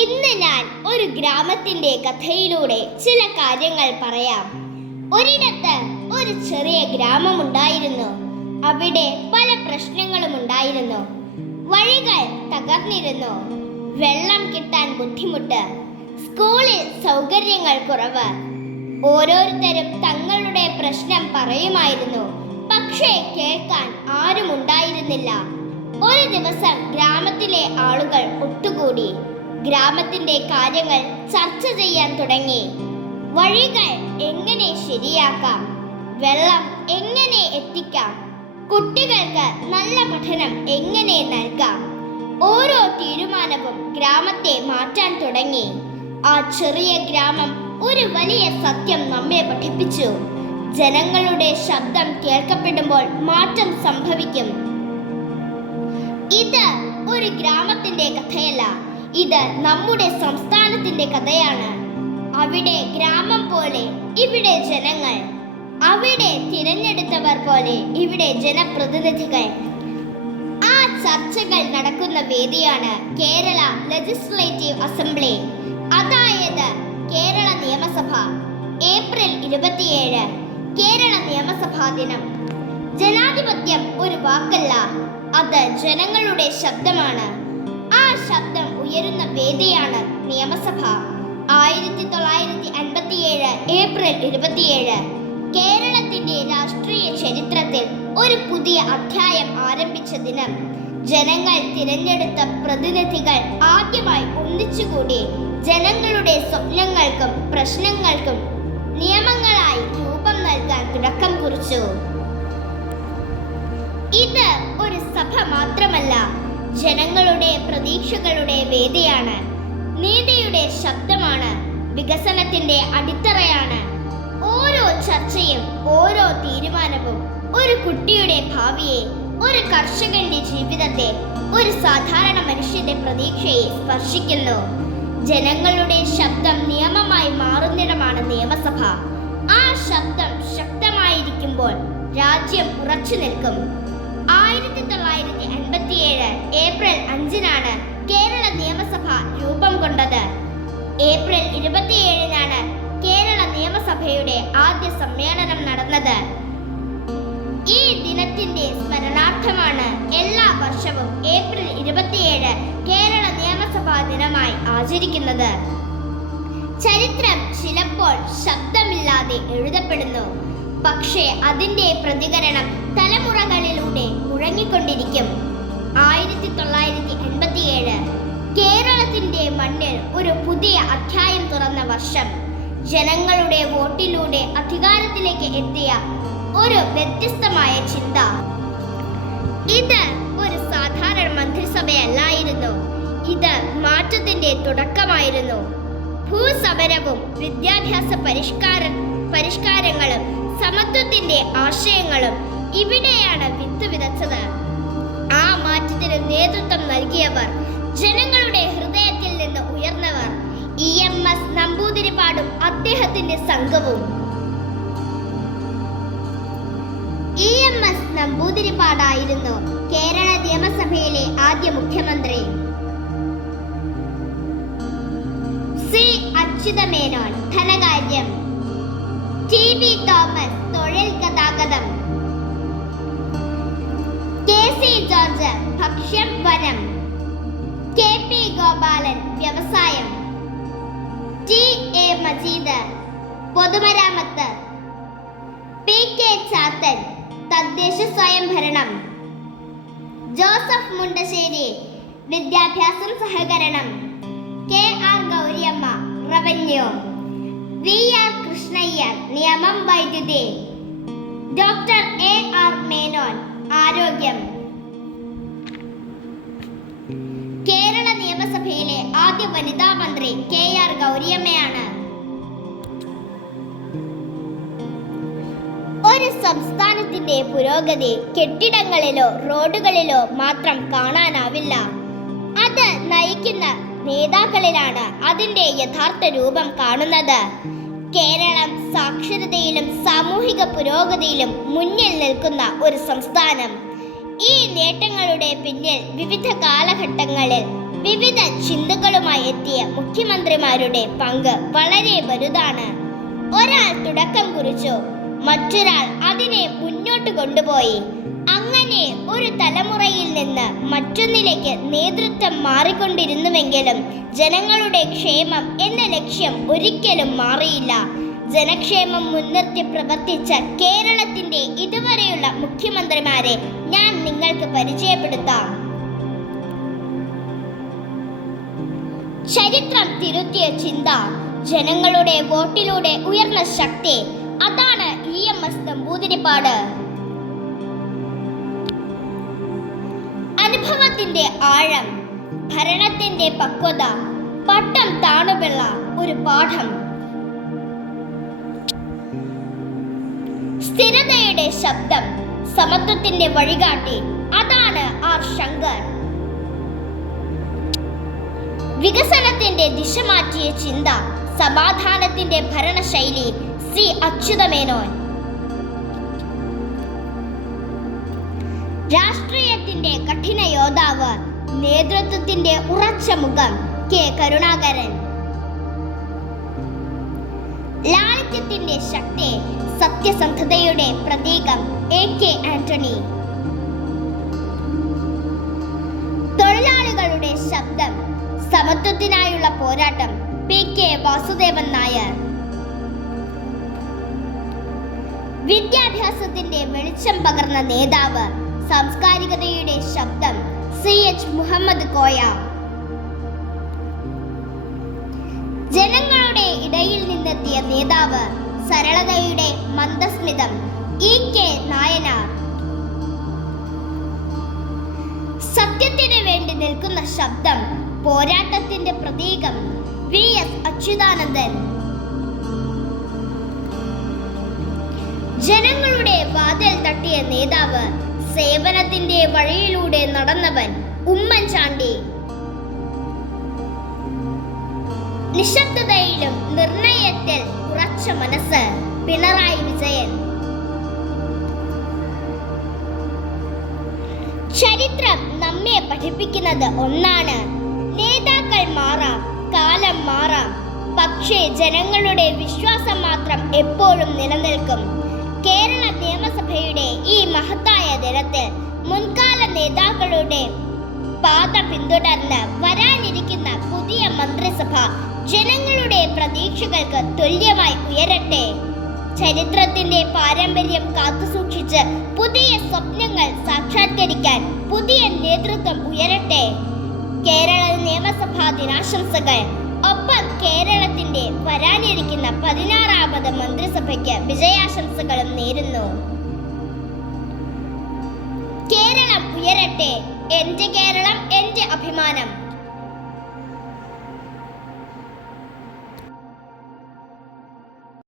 ഇന്ന് ഞാൻ ഒരു ഗ്രാമത്തിന്റെ കഥയിലൂടെ ചില കാര്യങ്ങൾ പറയാം. ഒരിടത്ത് ഒരു ചെറിയ ഗ്രാമമുണ്ടായിരുന്നു. അവിടെ പല പ്രശ്നങ്ങളും ഉണ്ടായിരുന്നു. വഴികൾ തകർന്നിരുന്നു, വെള്ളം കിട്ടാൻ ബുദ്ധിമുട്ട്, സ്കൂളിൽ സൗകര്യങ്ങൾ കുറവ്. ഓരോരുത്തരും തങ്ങളുടെ പ്രശ്നം പറയുമായിരുന്നു, പക്ഷേ കേൾക്കാൻ ആരും ഉണ്ടായിരുന്നില്ല. ഒരു ദിവസം ഗ്രാമത്തിലെ ആളുകൾ ഒത്തുകൂടി ഗ്രാമത്തിന്റെ കാര്യങ്ങൾ ചർച്ച ചെയ്യാൻ തുടങ്ങി. വഴികൾ എങ്ങനെ ശരിയാക്കാം, വെള്ളം എങ്ങനെ എത്തിക്കാം, കുട്ടികൾക്ക് നല്ല പഠനം എങ്ങനെ നൽകാം. ഓരോ തീരുമാനവും ഗ്രാമത്തെ മാറ്റാൻ തുടങ്ങി. ആ ചെറിയ ഗ്രാമം ഒരു വലിയ സത്യം നമ്മെ പഠിപ്പിച്ചു. ജനങ്ങളുടെ ശബ്ദം കേൾക്കപ്പെടുമ്പോൾ മാറ്റം സംഭവിക്കും. ഇത് ഒരു ഗ്രാമത്തിന്റെ കഥയല്ല, ഇത് നമ്മുടെ സംസ്ഥാനത്തിന്റെ കഥയാണ്. അവിടെ ഗ്രാമം പോലെ ഇവിടെ ജനങ്ങൾ, അവിടെ തിരഞ്ഞെടുത്തവർ പോലെ ഇവിടെ ജനപ്രതിനിധികൾ. ആ ചർച്ചകൾ നടക്കുന്ന വേദിയാണ് കേരള ലെജിസ്ലേറ്റീവ് അസംബ്ലി, അതായത് കേരള നിയമസഭ. ഏപ്രിൽ 27 കേരള നിയമസഭാ ദിനം. ജനാധിപത്യം ഒരു വാക്കല്ല, അത് ജനങ്ങളുടെ ശബ്ദമാണ്. ആ ശബ്ദം ഉയരുന്ന വേദിയാണ് നിയമസഭ. 1957 ഏപ്രിൽ 27 കേരളത്തിന്റെ രാഷ്ട്രീയ ചരിത്രത്തിൽ ഒരു പുതിയ അധ്യായം ആരംഭിച്ച ദിനം. ജനങ്ങൾ തിരഞ്ഞെടുത്ത പ്രതിനിധികൾ ആദ്യമായി ഒന്നിച്ചുകൂടി ജനങ്ങളുടെ സ്വപ്നങ്ങൾക്കും പ്രശ്നങ്ങൾക്കും നിയമങ്ങളായി രൂപം നൽകാൻ തുടക്കം കുറിച്ചു. ഇത് ഒരു സഭ മാത്രമല്ല, ജനങ്ങളുടെ പ്രതീക്ഷകളുടെ വേദിയാണ്. നീതിയുടെ ശബ്ദമാണ്, വികസനത്തിന്റെ അടിത്തറയാണ്. ഓരോ ചർച്ചയും ഓരോ തീരുമാനവും ഒരു കുട്ടിയുടെ ഭാവിയെ, ഒരു കർഷകന്റെ ജീവിതത്തെ, ഒരു സാധാരണ മനുഷ്യന്റെ പ്രതീക്ഷയെ സ്പർശിക്കുന്നു. ജനങ്ങളുടെ ശബ്ദം നിയമമായി മാറുന്നിടമാണ് നിയമസഭ. ആ ശബ്ദം ശക്തമായിരിക്കുമ്പോൾ രാജ്യം ഉറച്ചു നിൽക്കും. 1957 ഏപ്രിൽ 5 കേരള നിയമസഭ രൂപം കൊണ്ടത്. ഏപ്രിൽ 27 കേരള നിയമസഭയുടെ ആദ്യ സമ്മേളനം നടന്നത്. ഈ ദിനത്തിന്റെ സ്മരണാർത്ഥമാണ് എല്ലാ വർഷവും ഏപ്രിൽ 27 കേരള നിയമസഭാ ദിനമായി ആചരിക്കുന്നത്. ചരിത്രം ചിലപ്പോൾ ശബ്ദമില്ലാതെ എഴുതപ്പെടുന്നു, പക്ഷേ അതിന്റെ പ്രതികരണം തലമുറകളിലൂടെ മുഴങ്ങിക്കൊണ്ടിരിക്കും. 1987 കേരളത്തിന്റെ മണ്ണിൽ ഒരു പുതിയ അധ്യായം തുറന്ന വർഷം. ജനങ്ങളുടെ വോട്ടിലൂടെ അധികാരത്തിലേക്ക് എത്തിയ ഒരു വ്യത്യസ്തമായ ചിന്ത. ഇത് ഒരു സാധാരണ മന്ത്രിസഭയല്ലായിരുന്നു, ഇത് മാറ്റത്തിന്റെ തുടക്കമായിരുന്നു. ഭൂസമരവും വിദ്യാഭ്യാസ പരിഷ്കാരങ്ങളും സമത്വത്തിന്റെ ആശയങ്ങളും ഇവിടെയാണ് വിത്ത് വിതച്ചത്. ആ മാറ്റത്തിന് നേതൃത്വം നൽകിയവർ, ജനങ്ങളുടെ ഹൃദയത്തിൽ നിന്ന് ഉയർന്നവർ, EMS നമ്പൂതിരിപ്പാടും അദ്ദേഹത്തിന്റെ സംഘവും. EMS നമ്പൂതിരിപ്പാടായിരുന്നു കേരള നിയമസഭയിലെ ആദ്യ മുഖ്യമന്ത്രി. C. അച്യുതമേനോൻ ധനകാര്യം, TB തോമസ് തൊഴിൽ ഗതാഗതം, KC ജോർജ് ഭക്ഷ്യം വനം, KP ഗോപാലൻ വ്യവസായം, TA മജീദ് പൊതുമരാമത്ത്, PK ചാത്തൻ തദ്ദേശ സ്വയംഭരണം, ജോസഫ് മുണ്ടശ്ശേരി വിദ്യാഭ്യാസം സഹകരണം, KR Gouriamma revenue, VR Krishna Iyer നിയമം വൈദ്യുതി, ഡോക്ടർ AR മേനോൻ ആരോഗ്യം. കേരള നിയമസഭയിലെ ആദ്യ വനിതാ മന്ത്രി KR ഗൗരിയമ്മയാണ്. ഒരു സംസ്ഥാനത്തിന്റെ പുരോഗതി കെട്ടിടങ്ങളിലോ റോഡുകളിലോ മാത്രം കാണാനാവില്ല. അത് നയിക്കുന്ന നേതാക്കളിലാണ് അതിന്റെ യഥാർത്ഥ രൂപം കാണുന്നത്. കേരളം സാക്ഷരതയിലും സാമൂഹിക പുരോഗതിയിലും മുന്നിൽ നിൽക്കുന്ന ഒരു സംസ്ഥാനം. ഈ നേട്ടങ്ങളുടെ പിന്നിൽ വിവിധ കാലഘട്ടങ്ങളിൽ വിവിധ ചിന്തകളുമായി എത്തിയ മുഖ്യമന്ത്രിമാരുടെ പങ്ക് വളരെ വലുതാണ്. ഒരാൾ തുടക്കം കുറിച്ചു, മറ്റൊരാൾ അതിനെ മുന്നോട്ട് കൊണ്ടുപോയി. അങ്ങനെ ഒരു തലമുറയിൽ നിന്ന് മറ്റൊന്നിലേക്ക് നേതൃത്വം മാറിക്കൊണ്ടിരുന്നുവെങ്കിലും ജനങ്ങളുടെ ക്ഷേമം എന്ന ലക്ഷ്യം ഒരിക്കലും മാറിയില്ല. ജനക്ഷേമം മുൻനിർത്തി പ്രവർത്തിച്ച കേരളത്തിന്റെ ഇതുവരെയുള്ള മുഖ്യമന്ത്രിമാരെ ഞാൻ നിങ്ങൾക്ക് പരിചയപ്പെടുത്താം. ചരിത്രം തിരുത്തിയ ചിന്ത, ജനങ്ങളുടെ വോട്ടിലൂടെ ഉയർന്ന ശക്തി, അതാണ് EMS നമ്പൂതിരിപ്പാട്. അനുഭവത്തിന്റെ ആഴം, ഭരണത്തിന്റെ പക്വത, പട്ടം താണുപിള്ള ഒരു പാഠം. സ്ഥിരതയുടെ ശബ്ദം, സമത്വത്തിന്റെ വഴികാട്ടി, അതാണ് R. ശങ്കർ. വികസനത്തിന്റെ ദിശ മാറ്റിയ ചിന്ത, സമാധാനത്തിന്റെ ഭരണശൈലി, C. അച്യുതമേനോൻ. രാഷ്ട്രീയത്തിന്റെ കഠിന യോദ്ധാവ്, നേതൃത്വത്തിന്റെ ഉറച്ച മുഖം, K. കരുണാകരൻ. ലാളിത്യത്തിന്റെ ശക്തി, സത്യസന്ധതയുടെ പ്രതീകം, AK. ആന്റണി. തൊഴിലാളികളുടെ ശബ്ദം, സമത്വത്തിനായുള്ള പോരാട്ടം, PK. വാസുദേവൻ നായർ. വിദ്യാഭ്യാസത്തിന്റെ വെളിച്ചം പകർന്ന നേതാവ്, സാംസ്കാരികതയുടെ ശബ്ദം, CH. മുഹമ്മദ് കോയ. ജനങ്ങളുടെ ഇടയിൽ നിന്നെത്തിയ നേതാവ്, സരളതയുടെ മന്ദസ്മിതം, EK. നായനാർ. സത്യത്തിന് വേണ്ടി നിൽക്കുന്ന ശബ്ദം, പോരാട്ടത്തിന്റെ പ്രതീകം, VS. അച്യുതാനന്ദൻ. ജനങ്ങളുടെ വാതിൽ തട്ടിയ നേതാവ്, സേവനത്തിന്റെ വഴിയിലൂടെ നടന്നവൻ, ഉമ്മൻചാണ്ടി. നിശബ്ദതയിലും നിർണയത്തിൽ ഉറച്ച മനസ്സ്, പിണറായി വിജയൻ. ചരിത്രം നമ്മെ പഠിപ്പിക്കുന്നത് ഒന്നാണ്, നേതാക്കൾ മാറാം, കാലം മാറാം, പക്ഷേ ജനങ്ങളുടെ വിശ്വാസം മാത്രം എപ്പോഴും നിലനിൽക്കും. കേരള നിയമസഭയുടെ ഈ മഹത്തായ ദിനത്തിൽ മുൻകാല നേതാക്കളുടെ പാത പിന്തുടർന്ന് വരാനിരിക്കുന്ന പുതിയ മന്ത്രിസഭ ജനങ്ങളുടെ പ്രതീക്ഷകൾക്ക് തുല്യമായി ഉയരട്ടെ. ചരിത്രത്തിന്റെ പാരമ്പര്യം കാത്തുസൂക്ഷിച്ച് പുതിയ സ്വപ്നങ്ങൾ സാക്ഷാത്കരിക്കാൻ പുതിയ നേതൃത്വം ഉയരട്ടെ. കേരള നിയമസഭാ ദിനാശംസകൾ. ഒപ്പം കേരളത്തിന്റെ വരാനിരിക്കുന്ന 16ാമത് മന്ത്രിസഭയ്ക്ക് വിജയാശംസകളും നേരുന്നു. കേരളം ഉയരട്ടെ. എന്റെ കേരളം, എന്റെ അഭിമാനം.